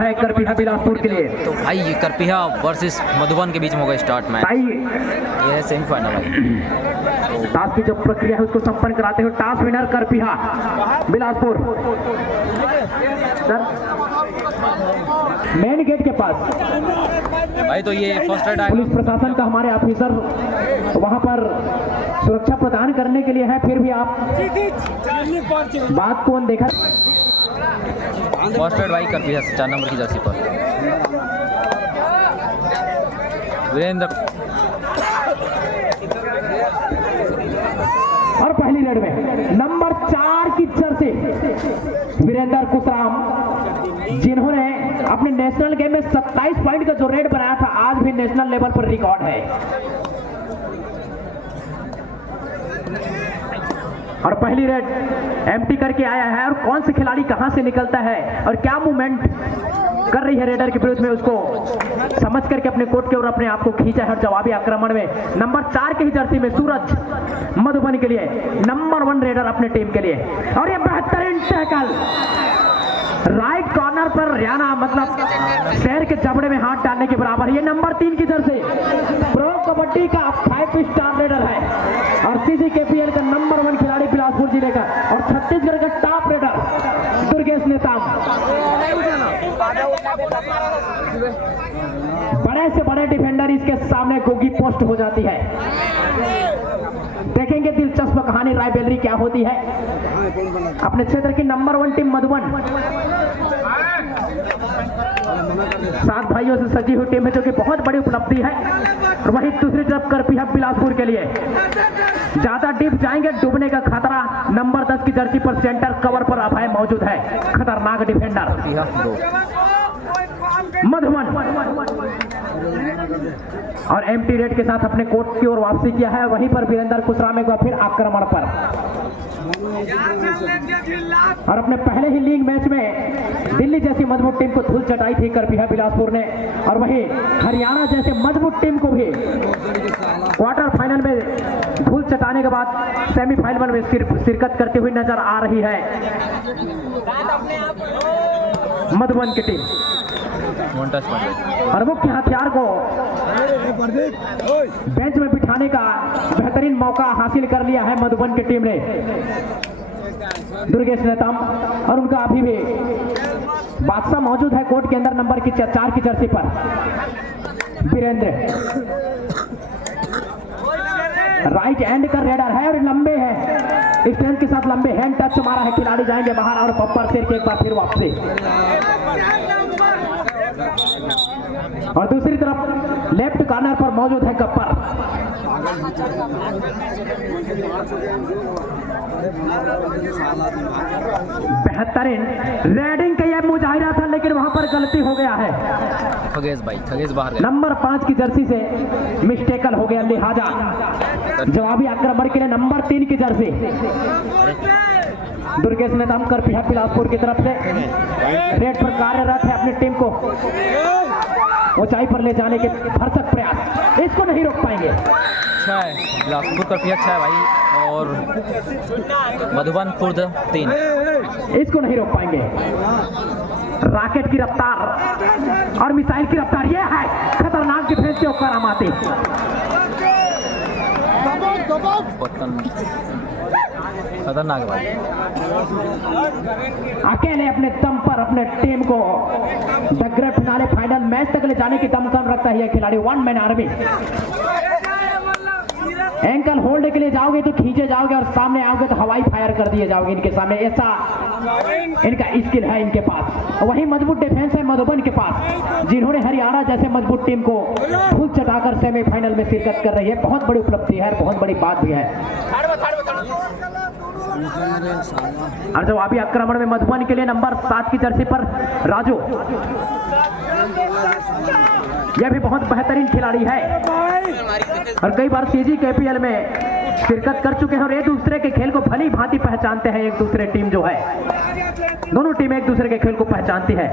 है करपीहा बिलासपुर के लिए। तो भाई ये करपीहा वर्सेस मधुबन के बीच में होगा स्टार्ट मैच। ये है सेमीफाइनल भाई। टास्क की जो प्रक्रिया है उसको संपन्न कराते हुए task winner Karpiha Bilaspur sir main gate के पास भाई। तो ये फर्स्ट राइड पुलिस प्रशासन का हमारे ऑफिसर वहां पर सुरक्षा प्रदान करने के लिए है, फिर भी आप बात को अनदेखा। फर्स्ट राइड भाई करपीहा से 4 नंबर की जर्सी पर वीरेंद्र। और पहली रेड में नंबर 4 की जर्सी वीरेंद्र कुशराम, जिन्होंने अपने नेशनल गेम में 27 पॉइंट का जो रेड बनाया था, आज भी नेशनल लेवल पर रिकॉर्ड है। और पहली रेड एम्प्टी करके आया है, और कौन से खिलाड़ी कहां से निकलता है और क्या मूवमेंट कर रही है रेडर के विरुद्ध में, उसको समझ करके अपने कोर्ट के ओर अपने आप को खींचा है। और जवाबी आक्रमण में नंबर 4 की ही जर्सी में सूरज मधुबन के लिए नंबर 1 रेडर अपने टीम के लिए। और ये बेहतरीन टैकल राइट कॉर्नर पर रियाना, मतलब शहर के जबड़े में हाथ डालने के बराबर। ये नंबर 3 की जर्सी प्रो कबड्डी का 5 स्टार रेडर है और CCKPL का नंबर 1 खिलाड़ी बिलासपुर जिले का और छत्तीसगढ़ का टॉप रेडर दुर्गेश नेताम। बड़े से बड़े डिफेंडर इसके सामने गोगी पोस्ट हो जाती है। देखेंगे दिलचस्प कहानी रायबेलरी क्या होती है। अपने क्षेत्र की नंबर 1 टीम मधुबन 7 भाइयों से सजी हुई टीम है, जो कि बहुत बड़ी उपलब्धि है। और वहीं दूसरी तरफ करपीहा बिलासपुर के लिए ज्यादा डीप जाएंगे, डूबने का खतरा। नंबर 10 की जर्सी पर सेंटर कवर पर अभय मौजूद है, खतरनाक डिफेंडर मधुबन। और एम्प्टी रेड के साथ अपने कोर्ट की ओर वापसी किया है। वहीं पर वीरेंद्र कुशराम एक बार फिर आक्रमण पर। और अपने पहले ही लीग मैच में दिल्ली जैसी मजबूत टीम को धूल चटाई थी करपीहा बिलासपुर ने, और वहीं हरियाणा जैसे मजबूत टीम को भी क्वार्टर फाइनल में धूल चटाने के बाद सेमीफाइनल में शिरकत करते हुए नजर आ रही है मधुबन की टीम। और मुख्य हथियार को बेंच में बिठाने का बेहतरीन मौका हासिल कर लिया है मधुबन की टीम ने, दुर्गेश नेताम। और उनका अभी भी बादशाह मौजूद है कोर्ट के अंदर नंबर की 4 की जर्सी पर वीरेंद्र। राइट हैंड का रेडर है और लंबे है, स्ट्रेंथ के साथ लंबे हैंड टच मारा है, खिलाड़ी जाएंगे बाहर। और बब्बर शेर के एक बार फिर वापसी। और दूसरी तरफ लेफ्ट कॉर्नर पर मौजूद है गब्बर। बेहतरीन रेडिंग का यह मुजाहिरा था, लेकिन वहां पर गलती हो गया है। खगेश भाई, खगेश बाहर गए। नंबर 5 की जर्सी से मिस्टेकल हो गया, लिहाजा जवाबी आक्रमण के लिए नंबर 3 की जर्सी दुर्गेश नेताम करपीहा बिलासपुर की तरफ से रेड पर कार्यरत है, अपनी टीम को ऊंचाई पर ले जाने के भरसक प्रयास, इसको नहीं रोक पाएंगे। अच्छा है बिलासपुर करपीहा, अच्छा है भाई। और मधुबन खुर्द 3, इसको नहीं रोक पाएंगे। रॉकेट की रफ्तार और मिसाइल की रफ्तार, यह है खतरनाक डिफेंस के ऊपर आमाती। खतरनाक भाई, अकेले अपने दम पर अपने टीम को the great finale final match तक ले जाने की दमखम रखता है यह खिलाड़ी। 1 मैन आर्मी। एंकल होल्ड के लिए जाओगे तो खींचे जाओगे, और सामने आओगे तो हवाई फायर कर दिए जाओगे इनके सामने। ऐसा इनका स्किल है इनके पास। वही मजबूत डिफेंस है मधुबन के पास, जिन्होंने हरियाणा जैसे मजबूत टीम को फुल चटाकर सेमीफाइनल में शिरकत कर रही है। बहुत बड़ी उपलब्धि है, बहुत बड़ी बात भी है। और जवाबी आक्रमण में मधुबन के लिए नंबर 7 की जर्सी पर राजू, यह भी बहुत बेहतरीन खिलाड़ी है और कई बार CGKPL में शिरकत कर चुके हैं, और एक दूसरे के खेल को भली भांति पहचानते हैं। एक दूसरे टीम जो है, दोनों टीमें एक दूसरे के खेल को पहचानती है,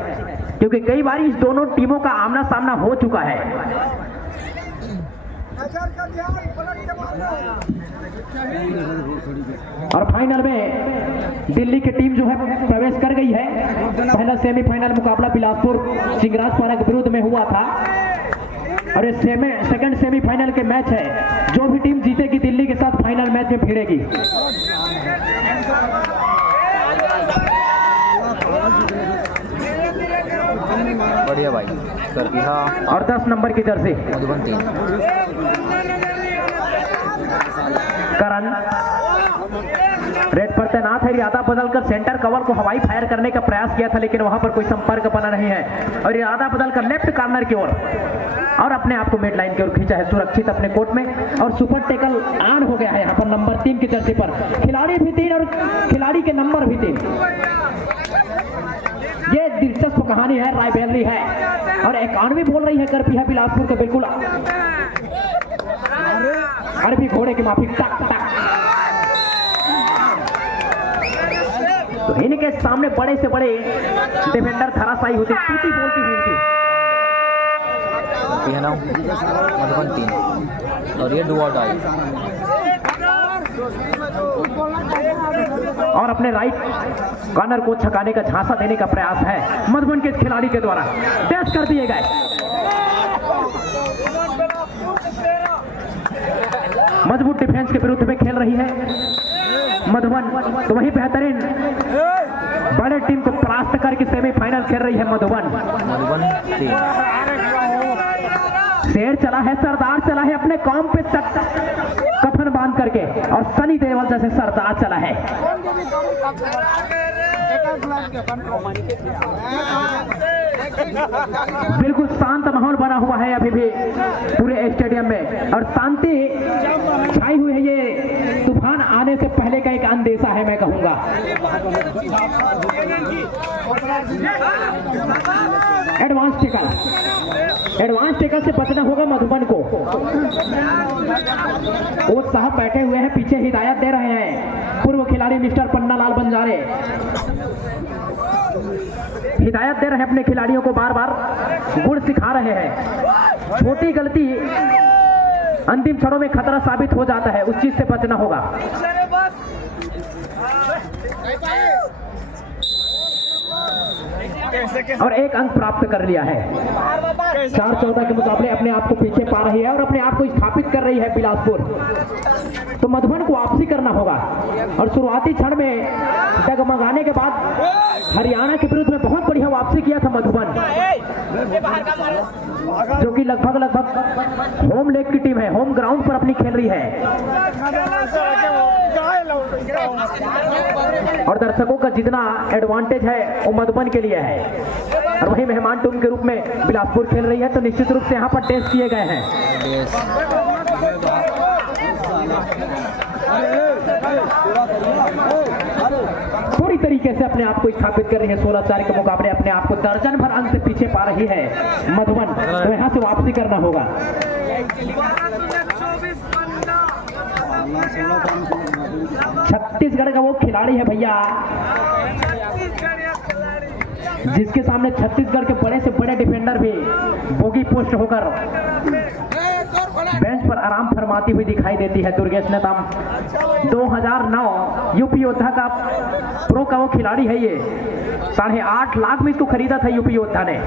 क्योंकि कई बार इस दोनों टीमों का आमना सामना हो चुका है। और फाइनल में दिल्ली की टीम जो है प्रवेश कर गई है। पहला सेमीफाइनल मुकाबला बिलासपुर चिंगराजपारा के विरुद्ध में हुआ था और ये सेकंड सेमीफाइनल के मैच है। जो भी टीम जीतेगी दिल्ली के साथ फाइनल मैच में भिड़ेगी। बढ़िया भाई कर दिया। और 10 नंबर की जर्सी मधुबन 3 करण रेड पर तैनात है। इरादा बदलकर सेंटर कवर को हवाई फायर करने का प्रयास किया था, लेकिन वहां पर कोई संपर्क बना नहीं है और इरादा बदलकर लेफ्ट कॉर्नर की ओर और अपने आप को मिड लाइन की ओर खींचा है सुरक्षित अपने कोर्ट में। और सुपर टैकल ऑन हो गया है यहाँ पर नंबर 3 की जर्सी पर। खिलाड़ी भी 3 और खिलाड़ी के नंबर भी 3। ये दिलचस्प कहानी है, राइवलरी है और 91 बोल रही है करपी है बिलासपुर के बिल्कुल अरबी घोड़े की माफी टक टक। तो इनके सामने बड़े से बड़े डिफेंडर धराशायी होते, टूटी बोलती हुई इनकी है ना। मधुबन 3 और ये डू और डाई। और अपने राइट कॉर्नर को छकाने का झांसा देने का प्रयास है मधुबन के खिलाड़ी के द्वारा। टेस्ट कर दिए गए। मजबूत डिफेंस के विरुद्ध में खेल रही है मधुबन। तो वही बेहतरीन बड़े टीम को परास्त करके सेमीफाइनल खेल रही है मधुबन। शेर चला है, सरदार चला है, अपने कौम पे कफन बांध करके और सनी देओल जैसे सरदार चला है। बिल्कुल शांत माहौल बना हुआ है अभी भी पूरे स्टेडियम में और शांति छाई हुई है। ये तूफान आने से पहले का एक अंदेशा है मैं कहूंगा। एडवांस टेकल से बचना होगा मधुबन को। कोच साहब बैठे हुए हैं, पीछे हिदायत दे रहे हैं पूर्व खिलाड़ी मिस्टर पन्नालाल बंजारे। हिदायत दे रहे हैं अपने खिलाड़ियों को, बार बार गुण सिखा रहे हैं। छोटी गलती अंतिम क्षणों में खतरा साबित हो जाता है, उस चीज से बचना होगा। और 1 अंक प्राप्त कर लिया है। 4-14 के मुकाबले अपने आप को पीछे पा रही है और अपने आप को स्थापित कर रही है बिलासपुर। तो मधुबन को वापसी करना होगा और शुरुआती क्षण में डगमगाने के बाद हरियाणा के विरुद्ध में बहुत बढ़िया वापसी किया था मधुबन, जो कि लगभग होम लेग की टीम है, होम ग्राउंड पर अपनी खेल रही है और दर्शकों का जितना एडवांटेज है वो मधुबन के लिए है और वही मेहमान टीम के रूप में बिलासपुर खेल रही है। तो निश्चित रूप से यहाँ पर टेस्ट किए गए हैं। पूरी तरीके से अपने आप को स्थापित कर रही है। 16-4 के मुकाबले अपने आप को दर्जन भर अंक से पीछे पा रही है मधुबन। तो यहाँ से वापसी करना होगा। छत्तीसगढ़ का वो खिलाड़ी है भैया जिसके सामने छत्तीसगढ़ के बड़े से बड़े डिफेंडर भी बोगी पोस्ट होकर बेंच पर आराम फरमाती हुई दिखाई देती है। दुर्गेश नेताम 2009 यूपी योद्धा का प्रो का वो खिलाड़ी है। ये 8.5 लाख में इसको खरीदा था यूपी योद्धा ने।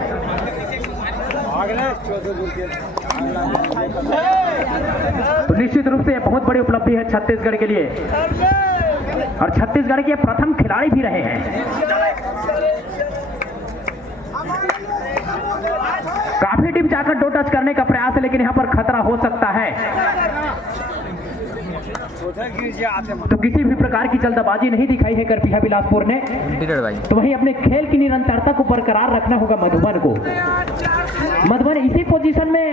तो निश्चित रूप से बहुत बड़ी उपलब्धि है छत्तीसगढ़ के लिए और छत्तीसगढ़ के प्रथम खिलाड़ी भी रहे हैं। काफी टीम जाकर 2 टच करने का प्रयास है, लेकिन यहां पर खतरा हो सकता है। तो किसी भी प्रकार की जल्दबाजी नहीं दिखाई है करपी है बिलासपुर ने। तो वही अपने खेल की निरंतरता को बरकरार रखना होगा मधुबन को। मधुबन इसी पोजीशन में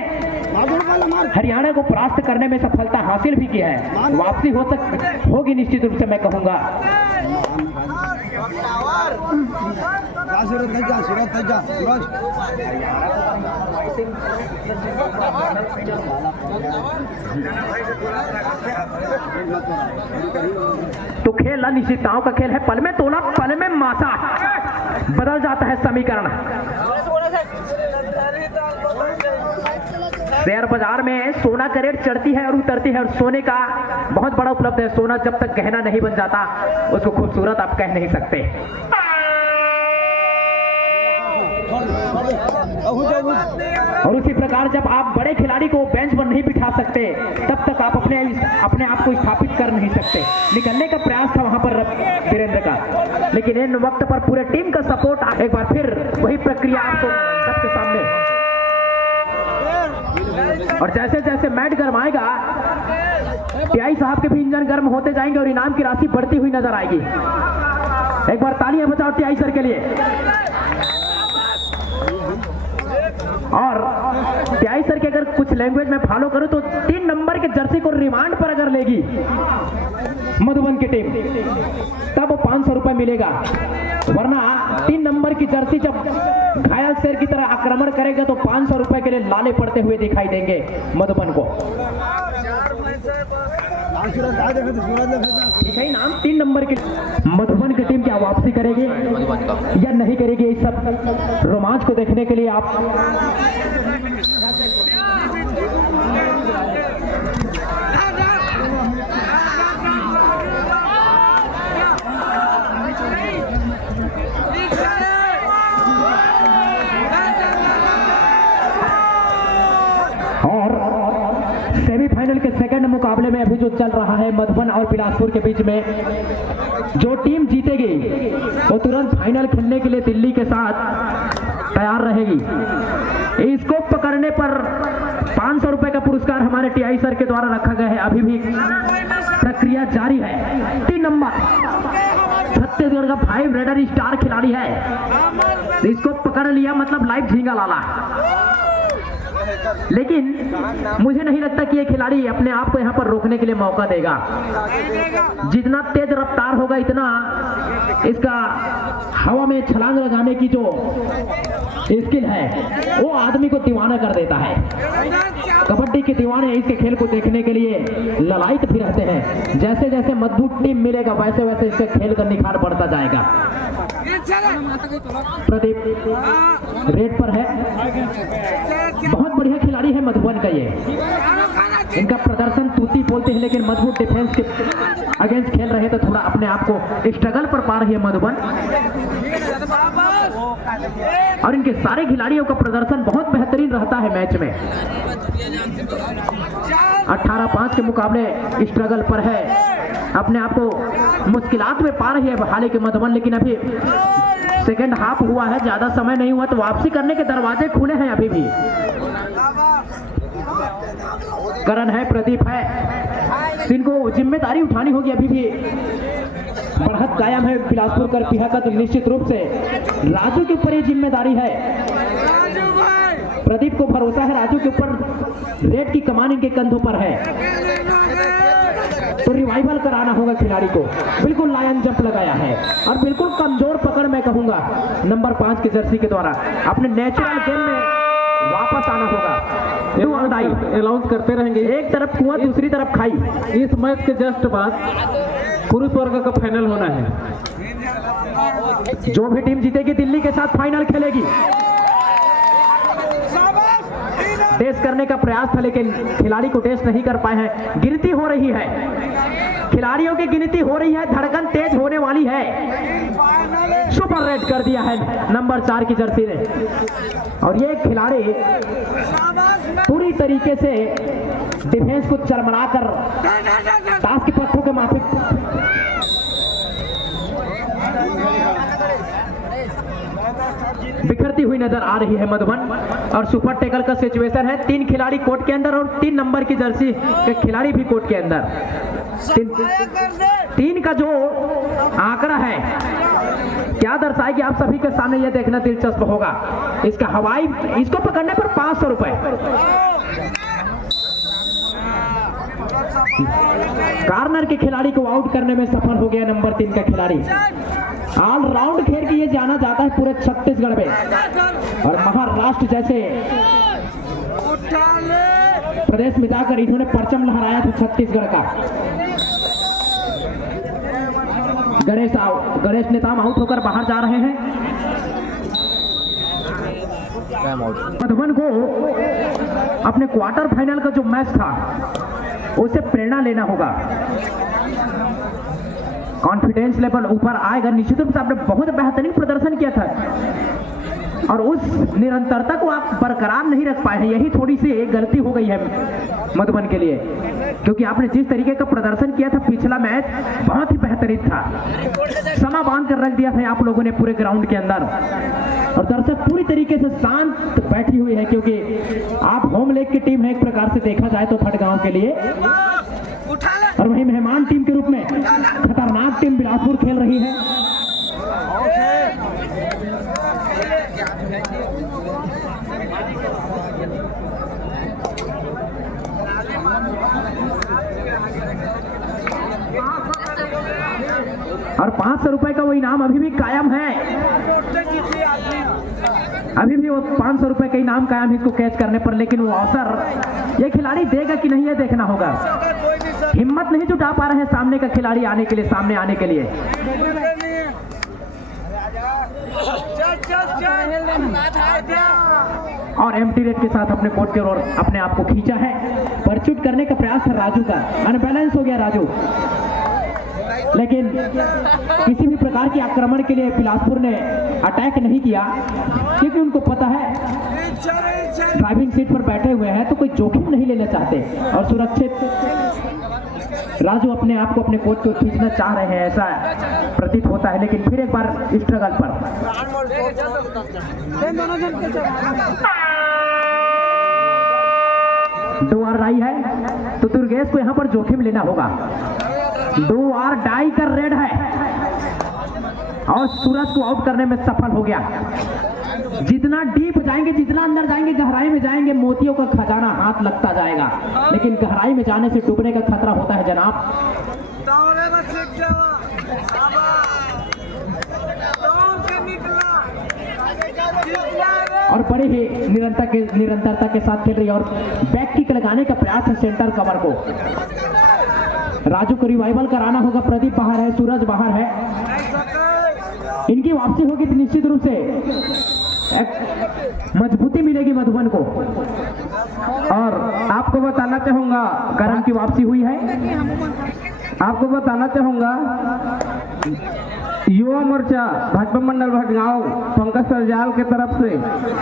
हरियाणा को परास्त करने में सफलता हासिल भी की है। वापसी होगी निश्चित रूप से मैं कहूंगा। तो खेल अनिश्चितताओं का खेल है। पल में तोला पल में मासा, बदल जाता है समीकरण। शेयर बाजार में सोना का रेट चढ़ती है और उतरती है, और सोने का बहुत बड़ा उपलब्ध है। सोना जब तक गहना नहीं बन जाता उसको खूबसूरत आप कह नहीं सकते। और उसी प्रकार जब आप बड़े खिलाड़ी को बेंच पर नहीं बिठा सकते तब तक आप अपने आप को स्थापित कर नहीं सकते। निकलने का प्रयास था वहां पर वीरेंद्र का, लेकिन इन वक्त पर पूरे टीम का सपोर्ट। एक बार फिर वही प्रक्रिया आपको सबके सामने। और जैसे जैसे मैच गरमाएगा टीआई साहब के भी इंजन गर्म होते जाएंगे और इनाम की राशि बढ़ती हुई नजर आएगी। एक बार तालियां बजाओ टीआई सर के लिए। और टीआई सर के अगर कुछ लैंग्वेज में फॉलो करूं तो 3 नंबर के जर्सी को रिमांड पर अगर लेगी मधुबन की टीम तब 500 रुपए मिलेगा, वरना 3 नंबर की जर्सी जब घायल शेर की तरह आक्रमण करेगा तो 500 रुपए के लिए लाले पड़ते हुए दिखाई देंगे मधुबन को। ठीक है, नाम 3 नंबर की मधुबन की टीम क्या वापसी करेगी या नहीं करेगी, इस सब रोमांच को देखने के लिए आप सेमीफाइनल के सेकंड मुकाबले में अभी जो चल रहा है मधुबन और बिलासपुर के बीच में, जो टीम जीतेगी वो तुरंत फाइनल खेलने के लिए दिल्ली के साथ तैयार रहेगी। इसको पकड़ने पर 500 रुपए का पुरस्कार हमारे टीआई सर के द्वारा रखा गया है। अभी भी प्रक्रिया जारी है। 3 नंबर छत्तीसगढ़ का 5 रेडर स्टार खिलाड़ी है, इसको पकड़ लिया मतलब लाइव झींगा लाला। लेकिन मुझे नहीं लगता कि ये खिलाड़ी अपने आप को यहाँ पर रोकने के लिए मौका देगा। जितना तेज रफ्तार होगा इतना इसका हवा में छलांग लगाने की जो स्किल है वो आदमी को दीवाना कर देता है। कबड्डी के दीवाने इसके खेल को देखने के लिए ललायत भी रहते हैं। जैसे जैसे मजबूत टीम मिलेगा वैसे वैसे इसके खेल का निखार बढ़ता जाएगा। प्रदीप रेड पर है, बहुत बढ़िया खिलाड़ी है मधुबन का। ये इनका प्रदर्शन तूती बोलते हैं, लेकिन मजबूत डिफेंस के अगेंस्ट खेल रहे तो थोड़ा अपने आप को स्ट्रगल पर पा रही है मधुबन। और इनके सारे खिलाड़ियों का प्रदर्शन बहुत बेहतरीन रहता है मैच में। 18-5 के मुकाबले स्ट्रगल पर है, अपने आप को मुश्किलात में पा रही है हालांकि मधुबन। लेकिन अभी सेकंड हाफ हुआ है, ज्यादा समय नहीं हुआ, तो वापसी करने के दरवाजे खुले हैं अभी भी। करण है, प्रदीप है, इनको जिम्मेदारी उठानी होगी। अभी भी बढ़त कायम है बिलासपुर कर पिहा का, तो निश्चित रूप से राजू के ऊपर ये जिम्मेदारी है। प्रदीप को भरोसा है राजू के ऊपर, रेड की कमान इनके कंधों पर है, तो रिवाइवल कराना होगा खिलाड़ी को। बिल्कुल लायन जंप लगाया है और बिल्कुल कमजोर पकड़ मैं कहूंगा नंबर 5 की जर्सी के द्वारा अपने नेचुरल गेम में वापस आना होगा। अनाउंस करते रहेंगे, एक तरफ कुआं दूसरी तरफ खाई। इस मैच के जस्ट बाद पुरुष वर्ग का फाइनल होना है। जो भी टीम जीतेगी दिल्ली के साथ फाइनल खेलेगी। टेस्ट करने का प्रयास था लेकिन खिलाड़ी को टेस्ट नहीं कर पाए हैं। गिनती हो रही है, खिलाड़ियों की गिनती हो रही है, धड़कन तेज होने वाली है। सुपर रेड कर दिया है नंबर 4 की जर्सी ने, और ये खिलाड़ी पूरी तरीके से डिफेंस को चरमराकर टास्क के पत्थों के माफिक बिखरती हुई नजर आ रही है मधुबन। और सुपर टेकल का सिचुएशन है, 3 खिलाड़ी कोर्ट के अंदर और 3 नंबर की जर्सी के खिलाड़ी भी कोर्ट के अंदर। 3 का जो आंकड़ा है क्या दर्शाएगी आप सभी के सामने यह देखना दिलचस्प होगा। इसका हवाई, इसको पकड़ने पर 500 रुपए। कार्नर के खिलाड़ी को आउट करने में सफल हो गया नंबर 3 का खिलाड़ी। ऑलराउंड खेल के ये जाना जाता है पूरे छत्तीसगढ़ में, और महाराष्ट्र जैसे प्रदेश में जाकर इन्होंने परचम लहराया था छत्तीसगढ़ का। गणेश नेताम आउट होकर बाहर जा रहे हैं। Time out. मधुबन को अपने क्वार्टर फाइनल का जो मैच था उससे प्रेरणा लेना होगा। कॉन्फिडेंस लेवल ऊपर आएगा। निश्चित रूप से आपने बहुत बेहतरीन प्रदर्शन किया था और उस निरंतरता को आप बरकरार नहीं रख पाए हैं। यही थोड़ी सी गलती हो गई है मधुबन के लिए, क्योंकि आपने जिस तरीके का प्रदर्शन किया था पिछला मैच बहुत ही बेहतरीन था। समा बांध कर रख दिया था आप लोगों ने पूरे ग्राउंड के अंदर और दर्शक पूरी तरीके से शांत बैठी हुई है, क्योंकि आप होम लेग की टीम है एक प्रकार से देखा जाए तो खड़गांव के लिए, और वही मेहमान टीम के रूप में खतरनाक टीम बिलासपुर खेल रही है। और 500 रुपए का वो इनाम अभी भी कायम है। अभी भी वो 500 रुपए का इनाम कायम है इसको कैच करने पर, लेकिन वो अवसर ये खिलाड़ी देगा कि नहीं ये देखना होगा। हिम्मत नहीं जुटा पा रहे हैं सामने का खिलाड़ी आने के लिए, सामने आने के लिए। और एम्प्टी रेट के साथ अपने कोर्ट की ओर अपने आप को खींचा है। परचूट करने का प्रयास है राजू का, अनबैलेंस हो गया राजू, लेकिन किसी भी प्रकार के आक्रमण के लिए बिलासपुर ने अटैक नहीं किया, क्योंकि उनको पता है ड्राइविंग सीट पर बैठे हुए हैं तो कोई जोखिम नहीं लेना चाहते और सुरक्षित राजू अपने आप को अपने कोच को खींचना चाह रहे हैं, ऐसा प्रतीत होता है। लेकिन फिर एक बार स्ट्रगल पर दो आर राई है तो दुर्गेश को यहां पर जोखिम लेना होगा। 2 आर डाई का रेड है और सूरज को आउट करने में सफल हो गया। जितना डीप जाएंगे, जितना अंदर जाएंगे, गहराई में जाएंगे, मोतियों का खजाना हाथ लगता जाएगा, लेकिन गहराई में जाने से डूबने का खतरा होता है जनाब। और बड़े ही निरंतरता के साथ खेल रही है और बैक किक लगाने का प्रयास है सेंटर कवर को। राजू को रिवाइवल कराना होगा। प्रदीप बाहर है, सूरज बाहर है, इनकी वापसी होगी तो निश्चित रूप से एक मजबूती मिलेगी मधुबन को। और आपको बताना चाहूंगा करण की वापसी हुई है। आपको बताना चाहूंगा युवा मोर्चा भाजपा मंडल भटगांव पंकज सरजाल के तरफ से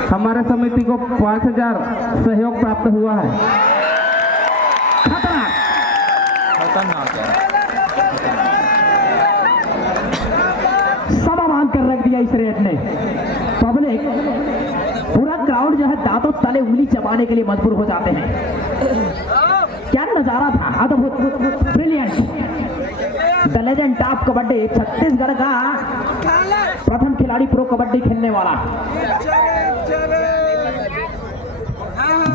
हमारे समिति को 5000 सहयोग प्राप्त हुआ है। खतरनाक है। सभा बांध कर रख दिया इस रेट ने। पब्लिक पूरा क्राउड जो है दांतों तले उंगली चबाने के लिए मजबूर हो जाते हैं। क्या नजारा था, अद्भुत, brilliant. The legend top kabaddi, Chhattisgarh का प्रथम खिलाड़ी प्रो कबड्डी खेलने वाला,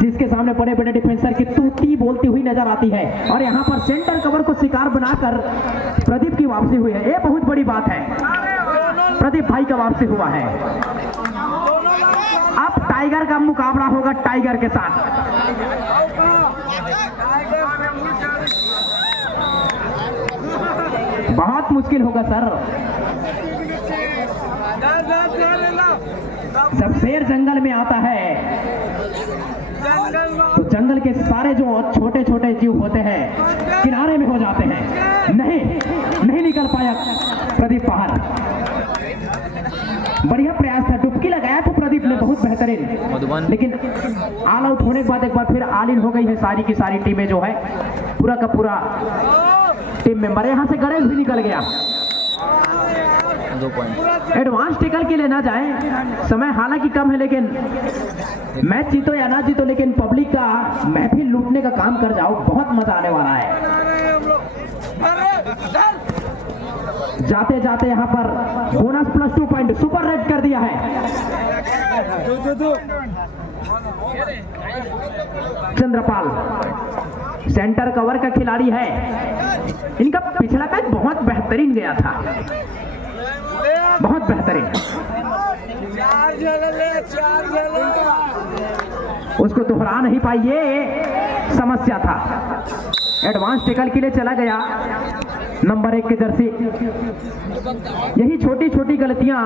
जिसके सामने बड़े बड़े डिफेंसर की तूती बोलती हुई नजर आती है। और यहाँ पर सेंटर कवर को शिकार बनाकर प्रदीप की वापसी हुई है। ये बहुत बड़ी बात है, प्रदीप भाई का वापसी हुआ है। अब टाइगर का मुकाबला होगा टाइगर के साथ। बहुत मुश्किल होगा सर। जब शेर जंगल में आता है तो जंगल के सारे जो छोटे छोटे जीव होते हैं किनारे में हो जाते हैं। नहीं निकल पाया प्रदीप बाहर। बढ़िया प्रयास था, डुबकी लगाया था प्रदीप ने, बहुत बेहतरीन, लेकिन ऑल आउट होने के बाद एक बार फिर ऑल इन हो गई है सारी की सारी टीमें जो है, पूरा का पूरा टीम मेंबर। यहां से गणेश भी निकल गया। 2 पॉइंट एडवांस टिकल के लिए ना जाए, समय हालांकि कम है, लेकिन मैच जीतो या ना जीतो, लेकिन पब्लिक का महफिल लूटने का काम कर जाओ, बहुत मजा आने वाला है। जाते जाते यहाँ पर बोनस +2 पॉइंट सुपर रेड कर दिया है। चंद्रपाल सेंटर कवर का खिलाड़ी है। इनका पिछला मैच बहुत बेहतरीन गया था, बहुत बेहतरीन। उसको दोहरा नहीं पाई, ये समस्या था। एडवांस टेकल के लिए चला गया नंबर 1 की जर्सी। यही छोटी छोटी गलतियां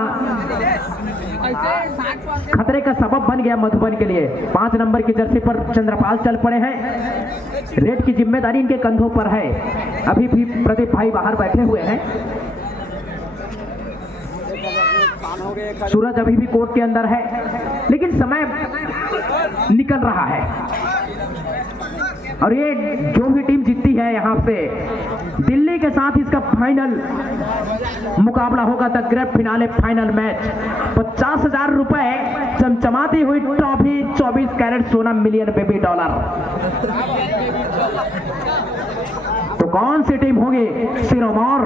खतरे का सबब बन गया मधुबन के लिए। 5 नंबर की जर्सी पर चंद्रपाल चल पड़े हैं। रेड की जिम्मेदारी इनके कंधों पर है। अभी भी प्रदीप भाई बाहर बैठे हुए हैं। सूरज अभी भी कोर्ट के अंदर है, लेकिन समय निकल रहा है और ये जो भी टीम जीतती है यहाँ से दिल्ली के साथ इसका फाइनल मुकाबला होगा। The grand finale final match. 50,000 रुपए चमचमाती हुई ट्रॉफी, 24 कैरेट सोना, मिलियन बेबी डॉलर। तो कौन सी टीम होगी सिरोमौर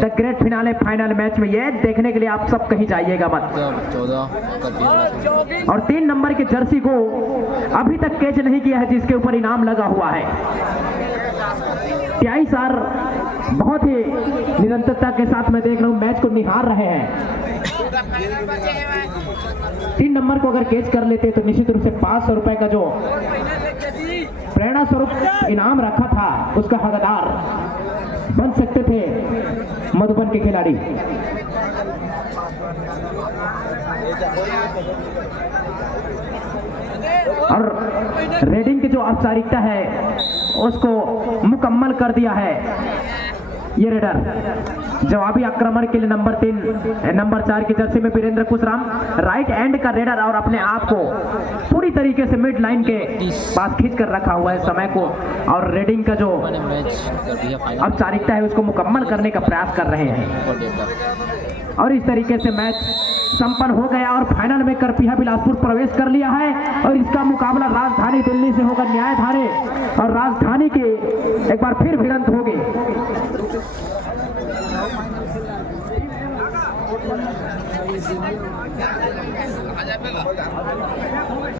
the great finale final match में? ये देखने के लिए आप सब कहीं जाइएगा मत। 14 और 3 नंबर की जर्सी को अभी तक कैच नहीं किया है, जिसके ऊपर इनाम लगा हुआ है। त्याई सर बहुत ही निरंतरता के साथ मैं देख रहा हूं मैच को निहार रहे हैं। 3 नंबर को अगर कैच कर लेते तो निश्चित रूप से 500 रुपए का जो प्रेरणा स्वरूप इनाम रखा था उसका हकदार बन सकते थे मधुबन के खिलाड़ी। और रेडिंग की जो औपचारिकता है उसको मुकम्मल कर दिया है ये रेडर। जवाबी आक्रमण के लिए नंबर 4 की जर्सी में वीरेंद्र कुशराम राइट एंड का रेडर और अपने आप को पूरी तरीके से मिड लाइन के पास खींच कर रखा हुआ है समय को, और रेडिंग का जो औपचारिकता है उसको मुकम्मल करने का प्रयास कर रहे हैं। और इस तरीके से मैच संपन्न हो गया और फाइनल में करपिया बिलासपुर प्रवेश कर लिया है। और इसका मुकाबला राजधानी दिल्ली से होगा न्यायधानी, और राजधानी की एक बार फिर भिड़ंत होगी।